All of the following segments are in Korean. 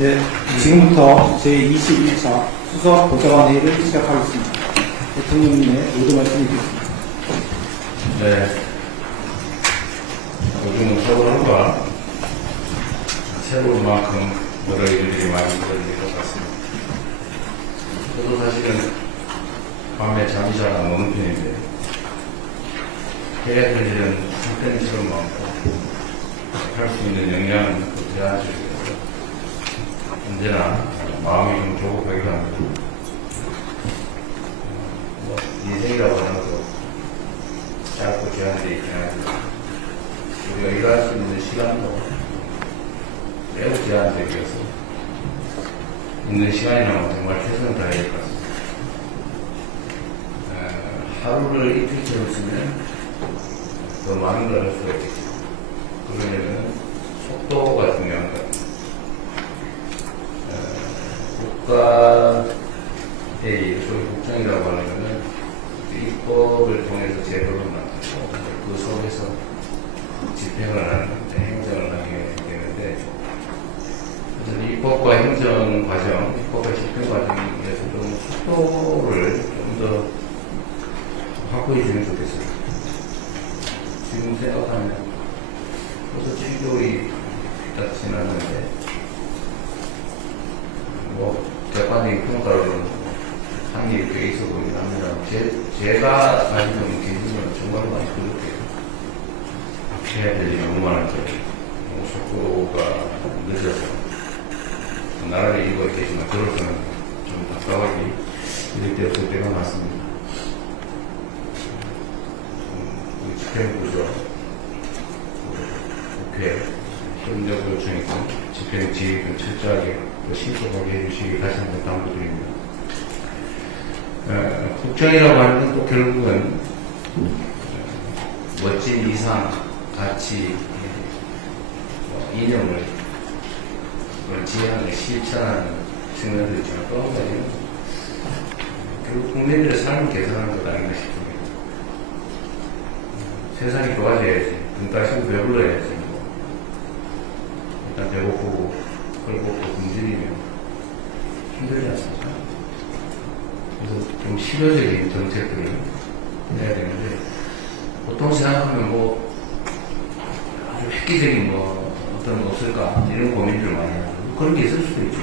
네, 지금부터 제21차 수석 보좌관 회의를 시작하겠습니다. 대통령님의 모두 말씀이 있겠습니다. 네. 요즘은 서울과 새로운 만큼 여러 일들이 많이 벌어질 것 같습니다. 저도 사실은 밤에 잠이 잘 안 오는 편인데, 해야 될 일은 상태처럼 많고, 할 수 있는 역량은 또 제한적이어서, 언제나 마음이 좀 조급하기도 합니다. 인생이라고 하는 것도 짧고 제한되어 있긴 하지만, 우리가 일할 수 있는 시간도 매우 제한적이어서, 있는 시간이 나면 정말 최선을 다해야 될 것 같습니다. 하루를 이틀처럼 쓰면 더 많은 걸 할 수가 있겠죠. 그러려면 속도가 중요한 것 같아요. 국가의 소위 국정이라고 하는 것은 입법을 통해서 제도를 만들고 그 속에서 집행을 하는 행정을 하게 되는데, 그래서 입법과 행정 과정, 입법과 집행 과정에서 좀 속도를 좀 더 확보해 주면 좋겠어요. 지금 생각하면 벌써 7개월이 딱 지났는데, 객관적인 평가로는 한 일이 꽤 있어 보이긴 합니다. 제가 가지고 기준은 정말 많이 부족해요. 해야 될 일이 너무 많은데, 속도가 늦어서, 나라를 이루고 있겠지만, 그로서는 좀 답답하게 이럴 때 없을 때가 많습니다. 집행구조, 국회, 협력 요청이고, 집행 지휘를 철저하게 신속하게 해주시기 다시 한번 당부드립니다. 국정이라고 하는 건 또 결국은 멋진 이상, 가치, 이념을 지향을 실천하는 측면도 있지만, 또 한 가지는 결국 국민들의 삶을 개선하는 것 아닌가 싶습니다. 세상이 좋아져야지, 등 따시고 배불러야지, 일단 배고프고 헐벗고 굶주리면 힘들지 않습니까? 그래서 좀 실효적인 정책들을 해야 되는데, 보통 생각하면 아주 획기적인 어떤 거 없을까 이런 고민들을 많이 하고, 그런 게 있을 수도 있죠.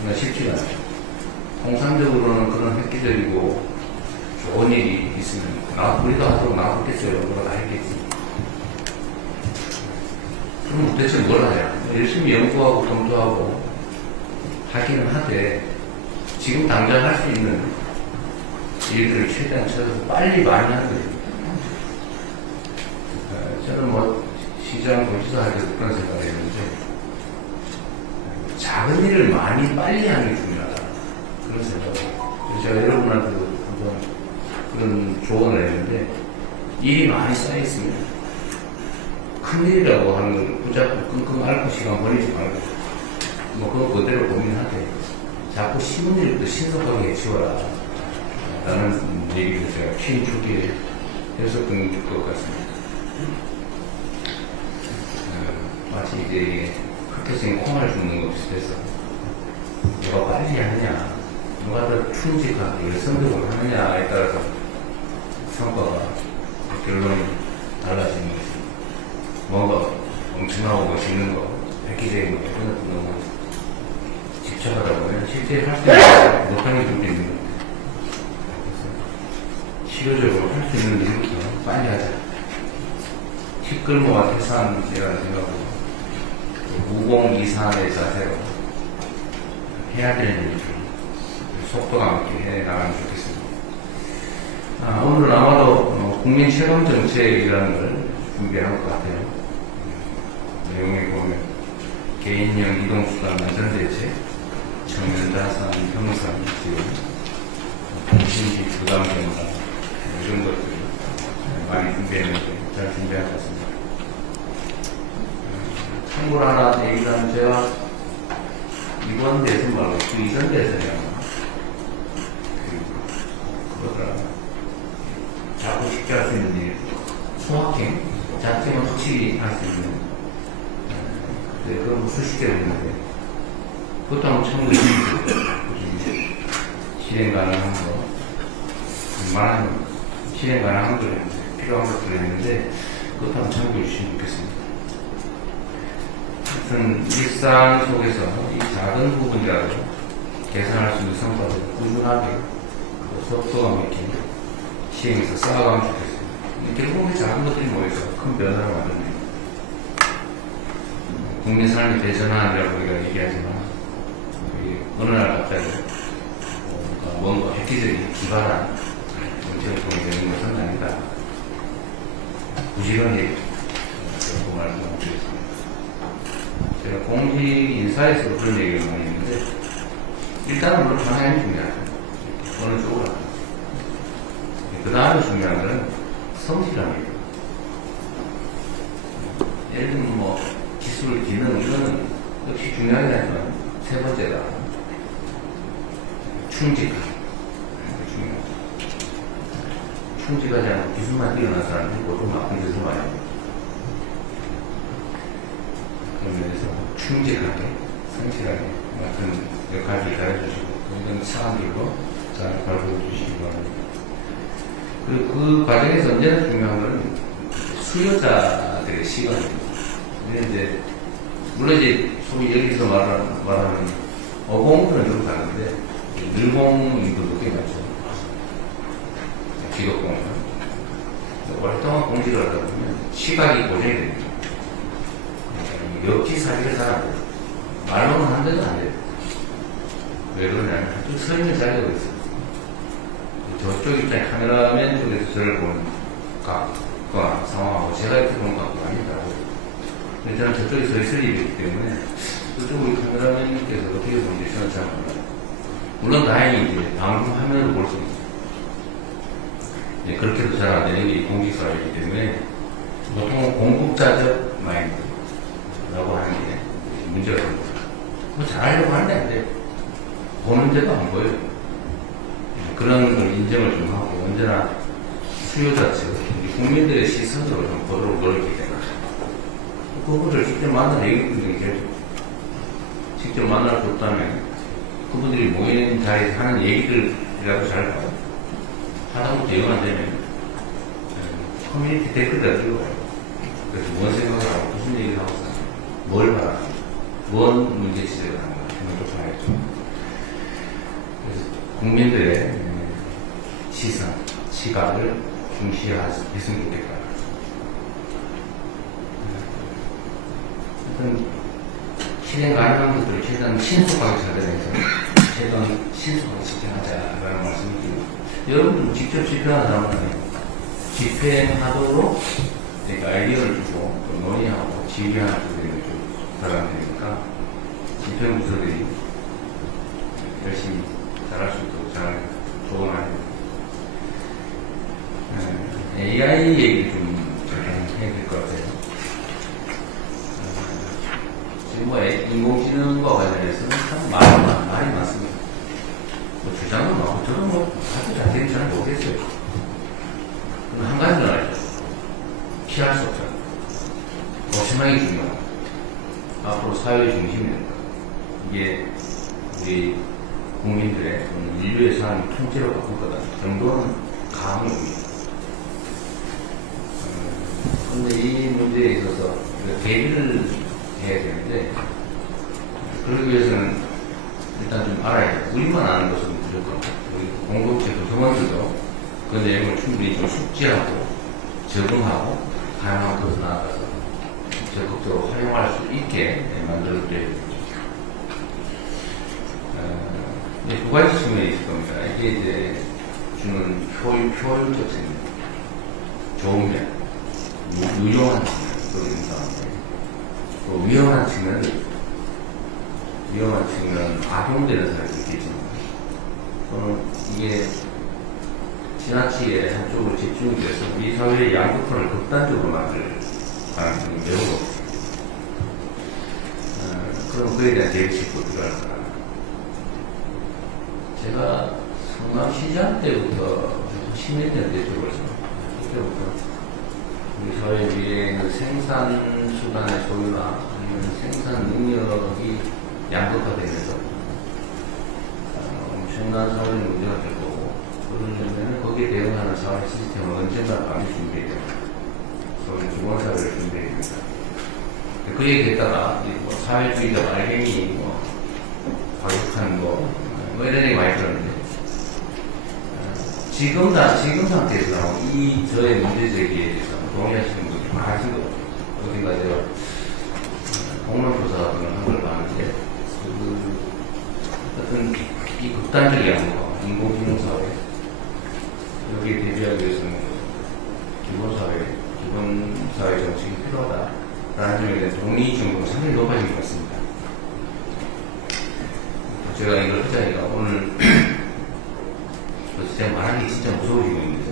그러나 쉽지가 않아요. 통상적으로는 그런 획기적이고 좋은 일이 있으면 우리도 하도록 나왔겠어요. 누가 다 했겠지. 그럼 대체 뭘 하냐? 열심히 연구하고 검토하고 하기는 하되, 지금 당장 할 수 있는 일들을 최대한 찾아서 빨리 많이 하는 거예요. 저는 시장 도지사 할 때도 그런 생각을 했는데, 작은 일을 많이 빨리 하는 게 중요하다. 그런 생각을. 그래서 제가 여러분한테도 한번 그런 조언을 했는데, 일이 많이 쌓여있으면 큰일이라고 하는 걸 붙잡고 끙끙 앓고 시간 버리지 말고, 그거 그대로 고민하되, 자꾸 쉬운 일부터 신속하게 해치워라. 라는 얘기를 제가 취임 초기에 했었던 것 같습니다. 마치 이제 학교생이 콩알 줍는 것 비슷해서, 누가 빨리 하느냐, 누가 더 충직하게 열성적으로 하느냐에 따라서 성과가, 결론이 달라지는 거지. 뭔가 엄청나고 멋있는 거, 획기적인 거, 이런 것도 너무 집착하다 보면 실제 할 수 있는 못하는 경우도 있는 것 같아요. 그래서 실효적으로 할 수 있는 일부터 빨리 하자. 티끌모아 태산이라는 생각으로, 무공이산의 자세로 해야 될 일을 속도감 있게 해 나가면 좋겠습니다. 오늘은 아마도 국민 체감 정책이라는 걸 준비한 것 같아요. 내용에 보면 개인형 이동수단 안전대책, 청년자산 형상 지원, 통신비 부담 경감, 이런 것들 많이 준비했는데 잘 준비한 것 같습니다. 참고로 하나 얘기하면, 제가 이번 대선 말고 그 이전 대선에 자꾸 쉽게 할 수 있는 일, 소확행, 자체만 확실히 할 수 있는 네, 그건 수십 개를 했는데, 그것도 한번 참고해 주시고, 실행 가능한 거, 웬만한 실행 가능한 거 필요한 것들을 했는데, 그것도 한번 참고해 주시면 좋겠습니다. 하여튼, 일상 속에서 이 작은 부분이라도 개선할 수 있는 성과를 꾸준하게, 속도감 있게 시행해서 쌓아가면 좋겠습니다. 결국은 작은 것들이 모여서 큰 변화를 만듭니다. 국민 삶의 대전환이라고 우리가 얘기하지만, 어느 날 갑자기 뭔가 획기적인 기발한 정책통이 되는 것은 아니다. 부지런히 그런 말씀드리겠습니다. 제가 공직 인사에서도 그런 얘기를 많이 했는데, 일단은 물론 방향이 중요하죠. 어느 쪽으로 가는. 그 다음에 중요한 것은 성실함이에요. 예를 들면 뭐 기술, 기능 이거는 역시 중요하긴 하지만 세 번째가 충직함. 중요하죠. 충직하지 않고 기술만 뛰어난 사람들이 보통 나쁜 짓을 많이 합니다. 그런 면에서 충직하게, 성실하게 같은 역할을 잘해주시고 이런 사람들도 잘 발표해 주시기 바랍니다. 그리고 그 과정에서 언제나 중요한 것은 수요자들의 시간입니다. 근데 이제 물론 이제 소위 여기서 말하는 어공들은 좀 다른데 늘공인들도 꽤 많죠. 직업공은 오랫동안 공직을 하다 보면 시각이 고정이 됩니다. 역지사지가 잘 안 돼요. 말로는 한데도 안 돼요. 왜 그러냐면 쭉 서 있는 자리가 있어요. 저쪽 입장에 카메라맨 쪽에서 저를 보는 각과 상황하고 제가 이렇게 보는 각도 많이 다르고, 근데 저는 저쪽에 서 있을 일이 있기 때문에 저쪽 우리 카메라맨님께서 어떻게 보는지 저는 잘 몰라요. 물론 다행히 이제 방송 화면으로 볼 수 있어요. 네, 그렇게도 잘 안 되는 게 공직사회이기 때문에 보통 공급자적 마인드라고 하는 게 문제가 됩니다. 뭐 잘하려고 하는데 안 돼요. 보는데도 안 보여요. 그런 걸 인정을 좀 하고 언제나 수요자 측, 국민들의 시선으로 좀 보도록 노력해야 됩니다. 그분들 직접 만나 얘기분들이 계속 직접 만날 수 없다면 그분들이 모이는 자리에서 하는 얘기들이라도 잘 봐요. 하다못해 영 안 되면 커뮤니티 댓글을 들어가요. 그래서 뭔 생각을 하고 무슨 얘기를 하고 있어요. 뭘 바라고 뭔 문제 지적을 하는가 이런 것도 봐야죠. 그래서 국민들의 시선, 시각을 중시했으면 좋겠다. 하여튼 실행 가능한 것들을 최대한 신속하게 찾아내서 최대한 신속하게 집행하자라는 말씀을 드립니다. 여러분들 직접 집행하는 사람은 아니에요. 집행하도록 아이디어를 주고 또 논의하고 지휘하는 분들이 좀 사람들이니까 집행부서들이 열심히 잘할 수 있도록 잘 조언하는 AI 얘기 좀 해야 될 것 같아요. 지금 뭐 인공지능과 관련해서는 참 말이 많습니다. 뭐 주장은 많고 저는 뭐 아주 자세히 잘 모르겠어요. 한 가지는 알죠. 피할 수 없어요. 조심하기 중요하다. 앞으로 사회의 중심이 된다. 이게 우리 국민들의 인류의 삶을 통째로 바꿀 거다. 정도는 감이 옵니다. 그런데 이 문제에 있어서 우리가 대비를 해야 되는데, 그러기 위해서는 일단 좀 알아야 돼요. 우리만 아는 것은 부족하고, 우리 공동체 구성원들도 그 내용을 충분히 좀 숙지하고, 적응하고, 다양한 것을 나아가서 적극적으로 활용할 수 있게 만들어드려야 됩니다. 두 가지 측면이 있을 겁니다. 이게 이제 주는 효율적 측면, 좋은 면, 유용한 측면, 또 위험한 측면도 있고, 위험한 측면은 악용되는 사람이 있겠지만, 또는 이게 지나치게 한쪽으로 집중이 돼서 우리 사회의 양극화를 극단적으로 만들 가능성이 매우 높습니다. 그럼 그에 대한 대비책도 필요할 거다. 제가 성남시장 때부터 10몇 년 됐죠, 벌써. 그때부터 우리 사회 미래에 있는 생산 수단의 소유나 생산 능력이 양극화되면서 엄청난 사회 문제가 될 거고, 그러려면 거기에 대응하는 사회 시스템을 언젠가 많이 준비해야 됩니다. 소위 기본사회를 준비해야 됩니다. 그 얘기했다가 뭐 사회주의적 알갱이 과격한 뭐 이런 얘기 많이 들었는데, 지금 상태에서 이 저의 문제 제기에 대해서 동의하시는 분들이 많으신 것 같아요. 어딘가 제가 공론조사 같은 걸 한 걸 봤는데, 어떤 이 극단적 양과 인공지능사회, 여기에 대비하기 위해서는 기본사회 정책이 필요하다라는 점에 대한 동의 정도가 상당히 높아진 것 같습니다. 제가 이걸 하자니까 오늘 그래서 제가 말하는 게 진짜 무서워지고 있는데,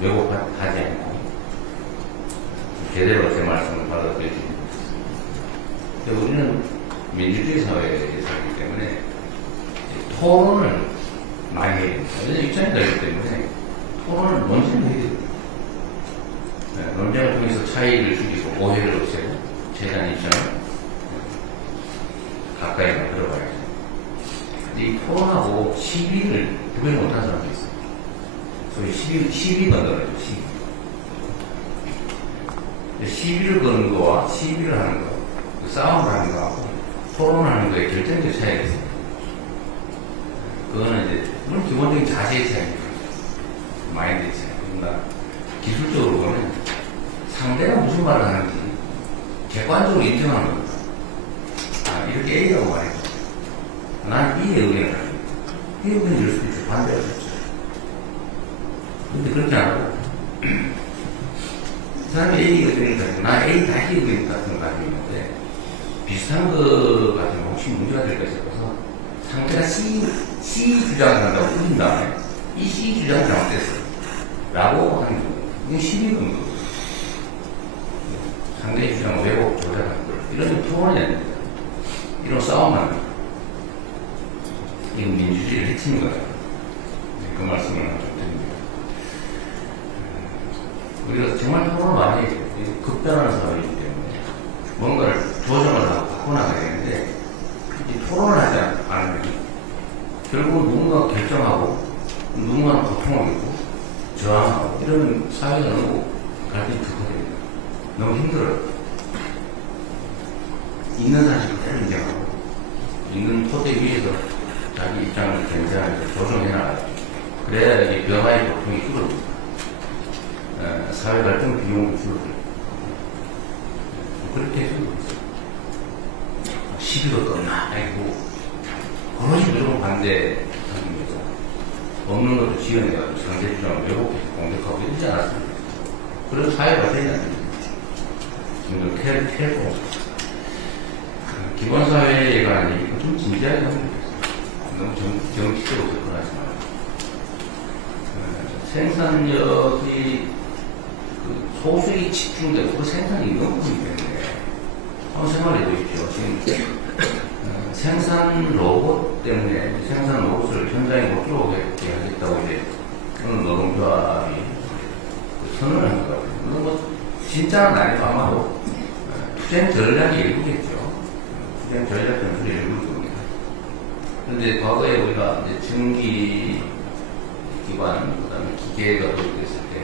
왜곡하지 않고 제대로 제 말씀을 받아들여주는 것입니다. 우리는 민주주의 사회에 살기 때문에 토론을 많이 해야 됩니다. 왜냐하면 입장이 다르기 때문에 토론을 논쟁을 해야 됩니다. 논쟁을 통해서 차이를 줄이고 오해를 없애고 최대한 입장을 가까이 만들어봐야죠. 이 토론하고 시비를 구별 못하는 사람도 있어요. 소위 시비 건너라죠, 시비를 거는 거와 시비를 하는 거, 싸움을 하는 거하고 토론하는 거에 결정적 차이가 있습니다. 그거는 이제, 물론 기본적인 자세의 차이입니다. 마인드의 차이. 그러니까 기술적으로 보면 상대가 무슨 말을 하는지 객관적으로 인정하는 겁니다. 아, 이렇게 A라고 말해요. 난 B의 의견을 합니다. 이 의견이 이럴 수도 있죠. 반대가 있죠. 근데 그렇게 안 하고, 이 사람이 A 의견을 가지고, 난 A 다시 의견 같은 거 가지고 있는데, 비슷한 거 같으면 혹시 문제가 될까 싶어서, 상대가 C 주장을 한다고 끊긴 다음에, 이 C 주장이 잘못됐어. 라고 하는 거. 이게 시비 근거. 상대의 주장을 왜곡, 조작하는 거. 이런 토론이 안 됩니다. 이런 싸움만 합니다. 이건 민주주의를 해치는 거다. 그 말씀을 하나 좀 드립니다. 우리가 정말 토론을 많이 해요. 급변하는 사회이기 때문에 뭔가를 조정을 하고 바꿔나가야 되는데, 이 토론을 하지 않으면 결국 누군가 결정하고 누군가는 고통을 겪고 저항하고 이런 사회가 너무 갈등이 크거든요. 너무 힘들어요. 있는 사실 그대로 인정하고 있는 토대 위에서 자기 입장을 견제하면서 조정해나가요. 그래야 이게 변화의 고통이 줄어듭니다. 사회 갈등 비용도 줄어들어요. 그렇게 해서 시비가 떴나? 아이고, 그러지 무조건 반대하는 거죠. 없는 것도 지어내가지고 상대 주장을 왜곡해서 공격하고 이러지 않았습니다. 그런 사회 발전이 안 됩니다. 지금 태고 기본사회에 관한 얘기가 좀 진지하게 하면 되겠습니다. 너무 정치적으로 접근하지 말아요. 생산력이 소수에 집중되고 그 생산이 너무 크기 때문에 한번 생각해 보십시오. 지금 생산 로봇 때문에 생산 로봇을 현장에 못 들어오게 하겠다고 이제 어느 노동조합이 선언을 한 것 같아요. 물론 뭐 진짜는 아니고 아마도 투쟁 전략이 일부겠죠. 투쟁 전략 전술의 일부일 겁니다. 그런데 과거에 우리가 이제 전기 기관, 그 다음에 기계가 도입됐을 때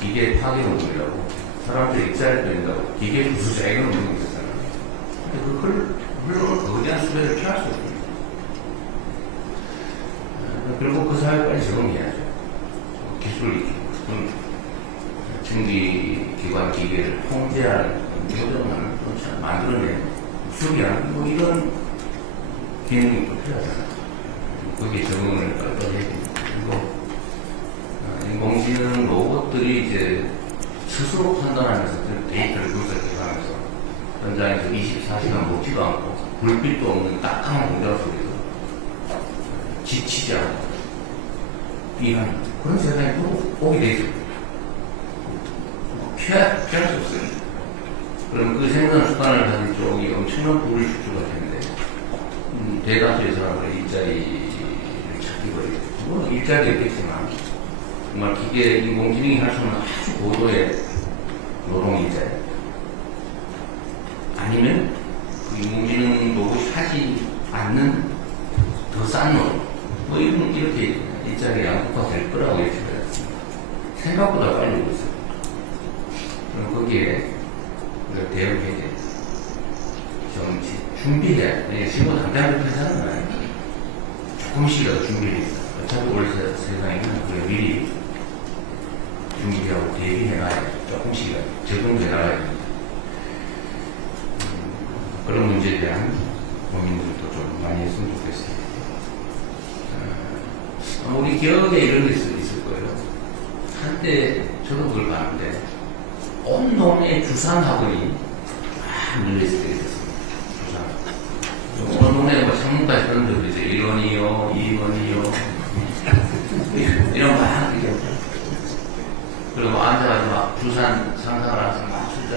기계 파괴 운동이라고 사람들이 일자리를 뺀다고 기계 부수자 이런 운동이 있었잖아요. 근데 그걸 물론 거대한 수혜를 피할 수 없습니다. 결국 그 사회에 빨리 적응해야죠. 기술을 익히고 전기기관 기계를 통제하는, 조정하는, 만들어내는, 수리하는, 뭐 이런 기능이 또 필요하잖아요. 거기에 적응을 빨리 해야 됩니다. 그리고 인공지능 로봇들이 이제 스스로 판단하면서 데이터를 분석해가면서 현장에서 24시간 먹지도 않고 불빛도 없는 딱딱한 공장 속에서 지치지 않고 일하는 그런 세상이 또 오게 돼 있어요. 피할 수 없어요. 그럼 그 생산 수단을 가진 쪽이 엄청난 부를 축소가 되는데, 대다수의 사람들이 일자리를 찾기 어렵고, 물론 일자리였겠지만, 정말 기계 인공지능이 할 수 있는 아주 고도의 노동 일자리, 아니면 그 인공지능 로봇이 하지 않는 더 싼 노릇, 뭐 이렇게 일자리 양극화 될 거라고 예측했습니다. 생각보다 빨리 오고 있어요. 그럼 거기에 우리가 대응해야 돼. 좀 준비해야 돼. 지금 당장 그렇게 하잖아요. 조금씩이라도 준비를 했어. 어차피 올 세상에는 그래 미리 준비하고 대비해놔야 돼. 조금씩이라도 적응해 나가야 됩니다. 그런 문제에 대한 고민들도 좀 많이 했으면 좋겠습니다. 우리 기억에 이런 게 있을 거예요. 한때 저도 그걸 봤는데 온 동네에 주산 학원이 쫙 늘려있을 때가 있었습니다. 주산. 온 동네에 뭐 창문까지 그런 데도 이제 1원이요, 2원이요 이런 막 이렇게 그리고 앉아가지고 막 주산 상상을 하면서 막 숫자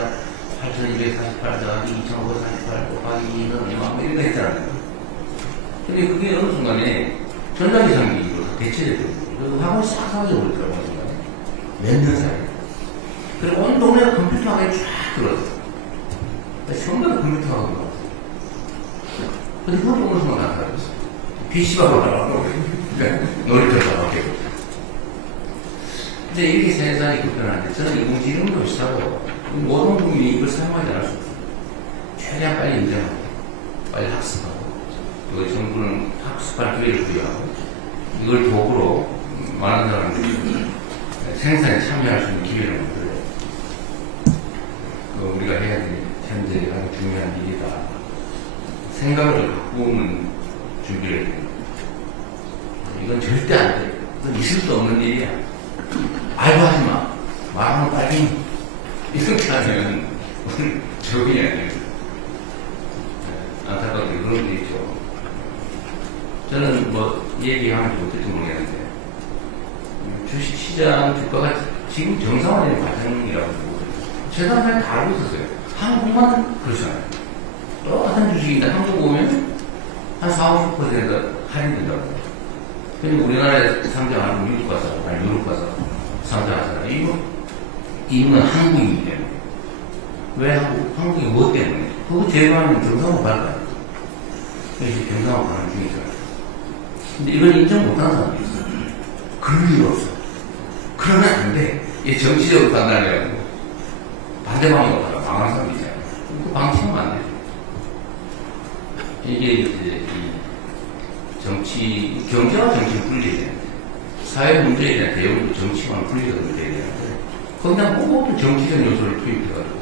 8248 더하기 2548 곱하기 2는 막 이런 거 했잖아요. 근데 그게 어느 순간에 전자기상기로 대체되더라고요. 그리고 학원이 싹 사라져버리더라고요. 어느 순간에. 몇 년 사이에. 그리고 온 동네가 컴퓨터 학원이 쫙 들어왔어요. 처음부터 컴퓨터 학원이 들어왔어요. 근데 그것도 어느 순간 나타났어요. PC방으로 나가고 놀이터로 나가고. 근데 이렇게 세상이 급변하는데 저는 인공지능도 비슷하고 모든 국민이 이걸 사용하지 않을 수 없어요. 최대한 빨리 인정하고 빨리 학습하고 또 정부는 학습할 기회를 부여하고 이걸 도구로 많은 사람들이 생산에 참여할 수 있는 기회를 만들어요. 우리가 해야 될 현재 가장 중요한 일이다. 생각을 바꾸는 준비를 해야 돼요. 이건 절대 안 돼. 이건 있을 수 없는 일이야. 알고 하지 마. 말하면 빨리. 이렇게 하면 적응이 안 돼요. 안타깝게 그런 게 있죠. 저는 뭐 얘기하는지 못할지 모르겠는데 주식시장 주가가 지금 정상화되는 과정이라고 보거든요. 세상에 다 알고 있었어요. 한국만 그렇잖아요. 똑같은 주식인데 한국 오면 한 4, 50% 할인된다고. 근데 우리나라에 상장하는 미국 가서, 아니 유럽 가서 상장하잖아요. 이유는 한국이기 때문에. 왜 한국이 뭐 때문에? 그거 제거하면 정상으로 갈까요? 그래서 정상으로 가는 중이잖아요. 근데 이걸 인정 못하는 사람도 있어요. 그럴 일 없어. 그러면 안 돼. 이게 정치적으로 판단해가지고 반대 방향으로 가다 망하는 사람이 있잖아요. 그 방치하면 안 되죠. 이게 이제 경제와 정치는 분리해야 되는데, 사회 문제에 대한 대응도 정치와는 분리가 돼야 되는데, 거기다 모든 정치적 요소를 투입해가지고,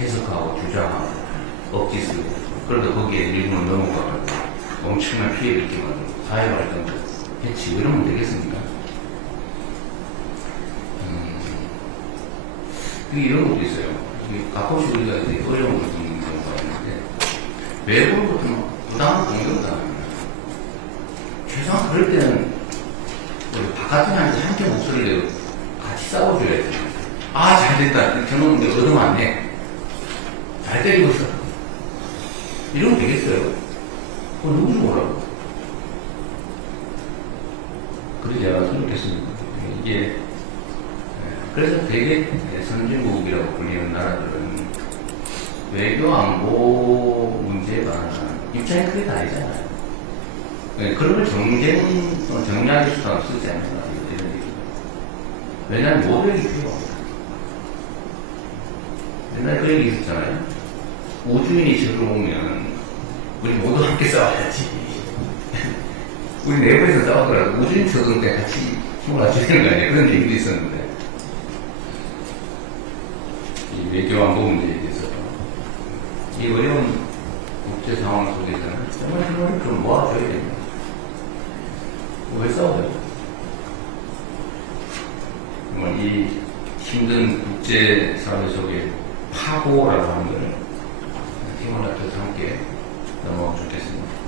해석하고, 주장하고, 억지 쓰고, 그러다 거기에 일부는 넘어가고, 엄청난 피해를 입게 만들고, 사회 활동도 해치고, 이러면 되겠습니까? 이런 것도 있어요. 가끔씩 우리가 이제 어려운 걸 듣는 경우가 있는데, 외국으로부터 부당한 공격을 당합니다. 최소한 그럴 때는 바깥에 함께 목소리를 내고 같이 싸워줘야지. 아, 잘 됐다. 저놈 얻어맞네. 잘 때리고 있어. 이러면 되겠어요. 그거 누구지 뭐라고. 그러지 않았으면 이게, 그래서 되게 선진국이라고 불리는 나라들은 외교 안보 문제에 관한 입장이 크게 다르잖아요. 그런 걸 정리하기 수단으로 쓰지 않는 것 같아요. 이런 얘기. 왜냐하면 모델이 필요합니다. 옛날에 그 얘기 있었잖아요. 우주인이 지구로 오면 우리 모두 함께 싸워야지. 우리 내부에서 싸우더라도 우주인 쳐들 때 같이 힘을 맞춰야 되는 거 아니에요. 그런 얘기도 있었는데. 이 외교 안보 문제에 대해서 이 어려운 국제 상황 속에서는 정말 힘을 좀 모아줘야 됩니다. 왜 싸워요? 정말 이 힘든 국제 사회 속에 파고라고 하는 걸 힘을 합쳐서 함께 넘어가면 좋겠습니다.